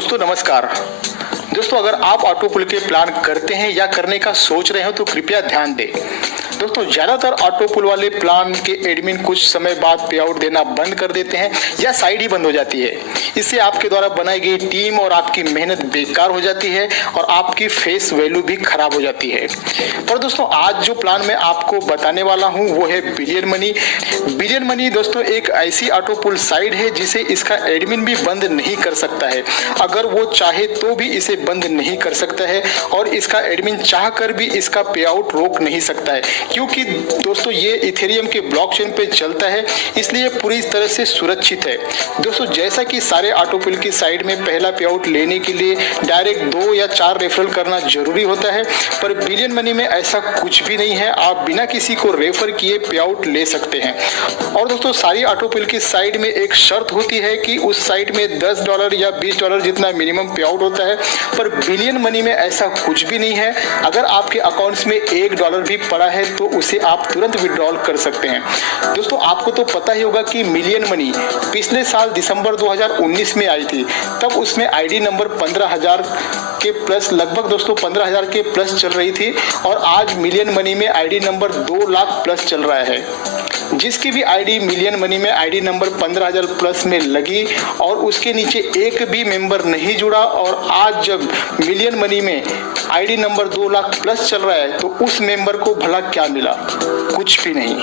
दोस्तों नमस्कार। दोस्तों अगर आप ऑटो पुल के प्लान करते हैं या करने का सोच रहे हो तो कृपया ध्यान दें। दोस्तों ज़्यादातर ऑटो पुल वाले प्लान के एडमिन कुछ समय बाद पे आउट देना बंद कर देते हैं या साइड ही बंद हो जाती है। इससे आपके द्वारा बनाई गई टीम और आपकी मेहनत बेकार हो जाती है और आपकी फेस वैल्यू भी खराब हो जाती है। पर दोस्तों आज जो प्लान मैं आपको बताने वाला हूं वो है बिलियन मनी। बिलियन मनी दोस्तों एक ऐसी ऑटो पुल साइट है जिसे इसका एडमिन भी बंद नहीं कर सकता है। अगर वो चाहे तो भी इसे बंद नहीं कर सकता है और इसका एडमिन चाह कर भी इसका पे आउट रोक नहीं सकता है, क्योंकि दोस्तों ये इथेरियम के ब्लॉकचेन पे चलता है, इसलिए पूरी तरह से सुरक्षित है। दोस्तों जैसा कि सारे ऑटो पुल की साइड में पहला पे आउट लेने के लिए डायरेक्ट 2 या 4 रेफरल करना जरूरी होता है, पर बिलियन मनी में ऐसा कुछ भी नहीं है। आप बिना किसी को रेफर किए पे आउट ले सकते हैं। और दोस्तों सारी ऑटो पुल की साइड में एक शर्त होती है कि उस साइट में $10 या $20 जितना मिनिमम पे आउट होता है, पर बिलियन मनी में ऐसा कुछ भी नहीं है। अगर आपके अकाउंट्स में $1 भी पड़ा है तो उसे आप तुरंत विड्रॉल कर सकते हैं। दोस्तों आपको तो पता ही होगा कि मिलियन मनी पिछले साल दिसंबर 2019 में आई थी, तब उसमें आईडी नंबर 15,000 के प्लस, लगभग दोस्तों 15,000 के प्लस चल रही थी और आज मिलियन मनी में आईडी नंबर 2 लाख प्लस चल रहा है। जिसकी भी आईडी मिलियन मनी में आईडी नंबर 15,000 प्लस में लगी और उसके नीचे एक भी मेंबर नहीं जुड़ा और आज जब मिलियन मनी में आईडी नंबर 2 लाख प्लस चल रहा है तो उस मेंबर को भला क्या मिला? कुछ भी नहीं।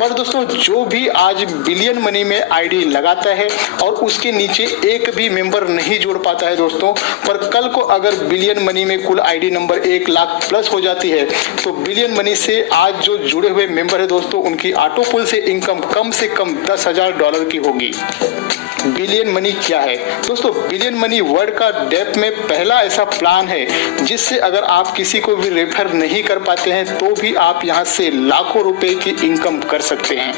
पर दोस्तों जो भी आज बिलियन मनी में आईडी लगाता है और उसके नीचे एक भी मेंबर नहीं जोड़ पाता है दोस्तों, पर कल को अगर बिलियन मनी में कुल आईडी नंबर 1 लाख प्लस हो जाती है तो बिलियन मनी से आज जो जुड़े हुए मेंबर है दोस्तों उनकी ऑटो पुल से इनकम कम से कम $10,000 की होगी। बिलियन मनी क्या है दोस्तों? बिलियन मनी वर्ल्ड का डेप्थ में पहला ऐसा प्लान है जिससे अगर आप किसी को भी रेफर नहीं कर पाते हैं तो भी आप यहां से लाखों रुपए की इनकम कर सकते हैं,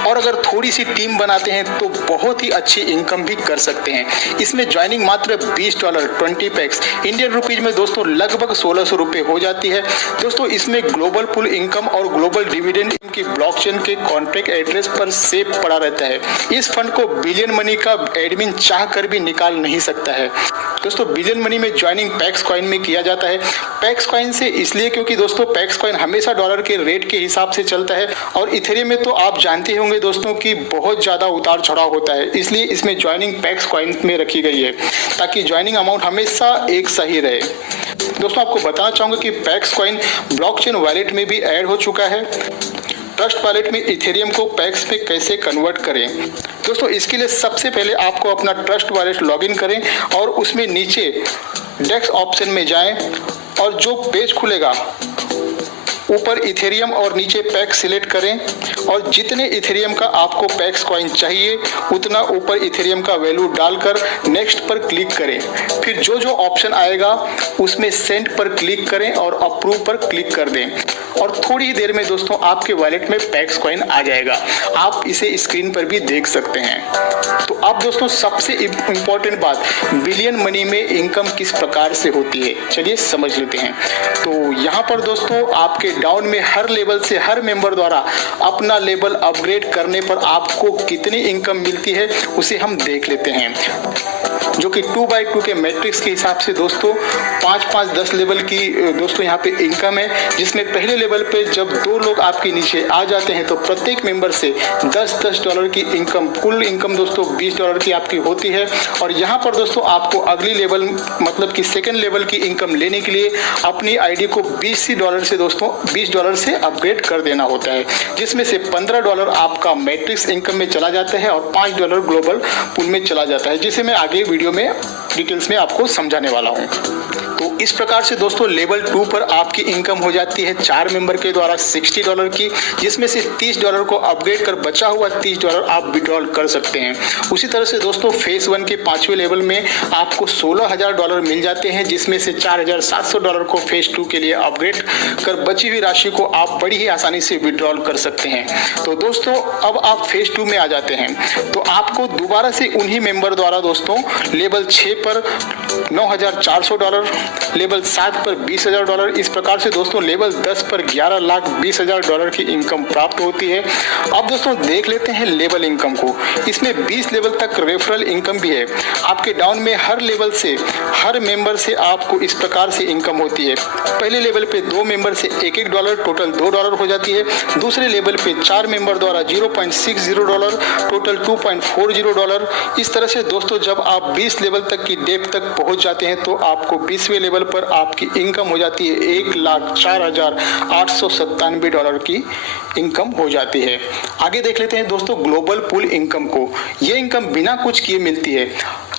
और अगर थोड़ी सी टीम बनाते हैं तो बहुत ही अच्छी इनकम भी कर सकते हैं। इसमें ज्वाइनिंग मात्र $20 20 पैक्स इंडियन रुपीज में दोस्तों लगभग 1,600 रुपए हो जाती है। दोस्तों इसमें ग्लोबल पुल इनकम और ग्लोबल डिविडेंड की ब्लॉकचेन के कॉन्ट्रैक्ट एड्रेस पर सेव पड़ा रहता है। इस फंड को बिलियन मनी का एडमिन चाह कर भी निकाल नहीं सकता है। दोस्तों बिलियन मनी में ज्वाइनिंग पैक्स कॉइन में किया जाता है। पैक्स कॉइन से इसलिए क्योंकि दोस्तों पैक्स कॉइन हमेशा डॉलर के रेट के हिसाब से चलता है और इथेरियम में तो आप जानते होंगे दोस्तों कि बहुत ज्यादा उतार चढ़ाव होता है, इसलिए इसमें ज्वाइनिंग पैक्स कॉइन में रखी गई है ताकि ज्वाइनिंग अमाउंट हमेशा एक सही रहे। दोस्तों आपको बताना चाहूंगा कि पैक्स कॉइन ब्लॉकचेन वॉलेट में भी ऐड हो चुका है। ट्रस्ट वॉलेट में इथेरियम को पैक्स में कैसे कन्वर्ट करें? दोस्तों इसके लिए सबसे पहले आपको अपना ट्रस्ट वॉलेट लॉगिन करें और उसमें नीचे डेस्क ऑप्शन में जाएं और जो पेज खुलेगा ऊपर इथेरियम और नीचे पैक्स सिलेक्ट करें और जितने इथेरियम का आपको पैक्स कॉइन चाहिए उतना ऊपर इथेरियम का वैल्यू डालकर नेक्स्ट पर क्लिक करें। फिर जो जो ऑप्शन आएगा उसमें सेंड पर क्लिक करें और अप्रूव पर क्लिक कर दें और थोड़ी ही देर में दोस्तों आपके वॉलेट में पैक्स कॉइन आ जाएगा। आप इसे स्क्रीन पर भी देख सकते हैं। तो अब दोस्तों सबसे इम्पोर्टेंट बात, बिलियन मनी में इनकम किस प्रकार से होती है चलिए समझ लेते हैं। तो यहाँ पर दोस्तों आपके डाउन में हर लेवल से हर मेंबर द्वारा अपना लेवल अपग्रेड करने पर आपको कितनी इनकम मिलती है उसे हम देख लेते हैं, जो कि 2x2 के मैट्रिक्स के हिसाब से दोस्तों 5-5 10 लेवल की दोस्तों यहाँ पे इनकम है, जिसमें पहले लेवल पे जब 2 लोग आपके नीचे आ जाते हैं तो प्रत्येक मेंबर से $10 की इनकम, कुल इनकम दोस्तों $20 की आपकी होती है। और यहाँ पर दोस्तों आपको अगली लेवल मतलब कि सेकेंड लेवल की इनकम लेने के लिए अपनी आईडी को $20 से दोस्तों $20 से अपग्रेड कर देना होता है, जिसमें से $15 आपका मैट्रिक्स इनकम में चला जाता है और $5 ग्लोबल पुल में चला जाता है, जिसे मैं आगे वीडियो में डिटेल्स में आपको समझाने वाला हूँ। तो इस प्रकार से दोस्तों लेवल 2 पर आपकी इनकम हो जाती है 4 मेंबर के द्वारा $60 की, जिसमें से $30 को अपग्रेड कर बचा हुआ $30 आप विड्रॉल कर सकते हैं। उसी तरह से दोस्तों फेज 1 के 5वें लेवल में आपको $16,000 मिल जाते हैं, जिसमें से $4,700 को फेज 2 के लिए अपग्रेड कर बची हुई राशि को आप बड़ी ही आसानी से विड्रॉल कर सकते हैं। तो दोस्तों अब आप फेज 2 में आ जाते हैं तो आपको दोबारा से उन्हीं मेंबर द्वारा दोस्तों लेवल 6 पर $9,400, लेवल 7 पर $20,000। इस प्रकार से दोस्तों लेवल 10 पर $11,20,000 की इनकम प्राप्त होती है। अब दोस्तों देख लेते हैं लेवल इनकम को। इसमें 20 लेवल तक रेफरल इनकम भी है। आपके डाउन में हर लेवल से, हर मेंबर से आपको इस प्रकार से इनकम होती है। पहले लेवल पे 2 मेंबर से $1-1, टोटल $2 हो जाती है। दूसरे लेवल पे 4 मेंबर द्वारा $0.60, टोटल $2.40। इस तरह से दोस्तों जब आप 20 लेवल तक की डेप्थ तक पहुंच जाते हैं तो आपको 20वें लेवल पर आपकी इनकम हो जाती है $1,04,897 की इनकम हो जाती है। आगे देख लेते हैं दोस्तों ग्लोबल पूल इनकम को। ये इनकम बिना कुछ किए मिलती है।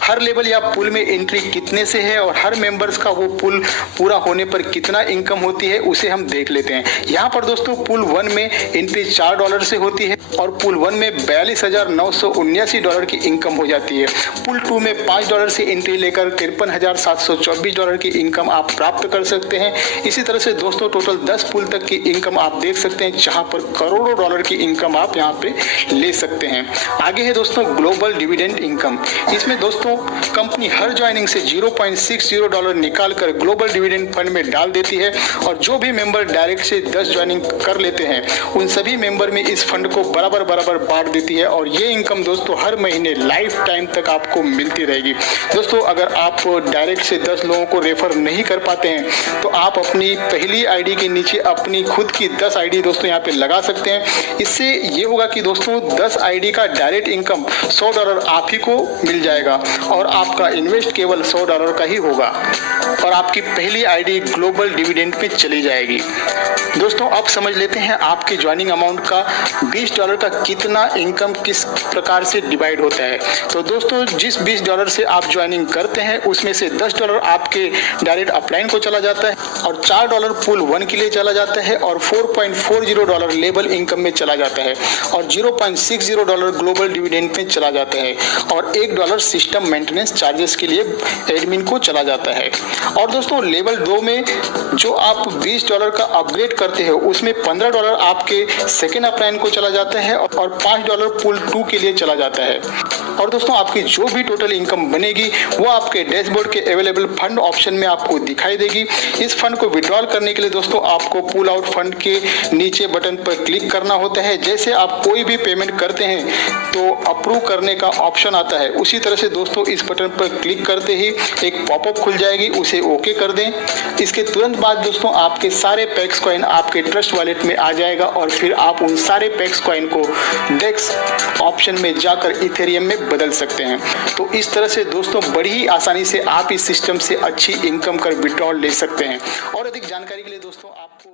हर लेवल या पुल में एंट्री कितने से है और हर मेंबर्स का वो पुल पूरा होने पर कितना इनकम होती है उसे हम देख लेते हैं। यहाँ पर दोस्तों पुल 1 में एंट्री $4 से होती है और पुल 1 में $42,979 की इनकम हो जाती है। पुल 2 में $5 से एंट्री लेकर $53,724 की इनकम आप प्राप्त कर सकते हैं। इसी तरह से दोस्तों टोटल 10 पुल तक की इनकम आप देख सकते हैं, जहाँ पर करोड़ों डॉलर की इनकम आप यहाँ पे ले सकते हैं। आगे है दोस्तों ग्लोबल डिविडेंड इनकम। इसमें दोस्तों कंपनी हर ज्वाइनिंग से $0.60 निकाल कर ग्लोबल डिविडेंड फंड में डाल देती है और जो भी मेंबर डायरेक्ट से 10 ज्वाइनिंग कर लेते हैं उन सभी मेंबर में इस फंड को बराबर बांट देती है और ये इनकम दोस्तों हर महीने लाइफ टाइम तक आपको मिलती रहेगी। दोस्तों अगर आप डायरेक्ट से 10 लोगों को रेफर नहीं कर पाते हैं तो आप अपनी पहली आईडी के नीचे अपनी खुद की 10 आईडी दोस्तों यहाँ पे लगा सकते हैं। इससे ये होगा कि दोस्तों 10 आईडी का डायरेक्ट इनकम $100 आप ही को मिल जाएगा और आपका इन्वेस्ट केवल $100 का ही होगा और आपकी पहली आईडी ग्लोबल डिविडेंड पे चली जाएगी। दोस्तों अब समझ लेते हैं आपके ज्वाइनिंग अमाउंट का $20 का कितना इनकम किस प्रकार से डिवाइड होता है। तो दोस्तों जिस $20 से आप ज्वाइनिंग करते हैं उसमें से $10 आपके डायरेक्ट अपलाइन को चला जाता है और $4 पुल 1 के लिए चला जाता है और $4.40 लेवल इनकम में चला जाता है और $0.60 ग्लोबल डिविडेंड में चला जाता है और $1 सिस्टम मेंटेनेंस चार्जेस के लिए एडमिन को चला जाता है। और दोस्तों लेवल 2 में जो आप $20 का अपग्रेड करते हो उसमें $15 आपके सेकेंड अपलाइन को चला जाता है और $5 पुल 2 के लिए चला जाता है। और दोस्तों आपकी जो भी टोटल इनकम बनेगी वो आपके डैशबोर्ड के अवेलेबल फंड ऑप्शन में आपको दिखाई देगी। इस फंड को विड्रॉल करने के लिए दोस्तों आपको पुल आउट फंड के नीचे बटन पर क्लिक करना होता है। जैसे आप कोई भी पेमेंट करते हैं तो अप्रूव करने का ऑप्शन आता है, उसी तरह से दोस्तों इस बटन पर क्लिक करते ही एक पॉपअप खुल जाएगी, उसे ओके कर दें। इसके तुरंत बाद दोस्तों आपके सारे पैक्स कॉइन आपके ट्रस्ट वॉलेट में आ जाएगा और फिर आप उन सारे पैक्स कॉइन को डेक्स ऑप्शन में जाकर इथेरियम में बदल सकते हैं। तो इस तरह से दोस्तों बड़ी ही आसानी से आप इस सिस्टम से अच्छी इनकम कर विड्रॉल ले सकते हैं। और अधिक जानकारी के लिए दोस्तों आपको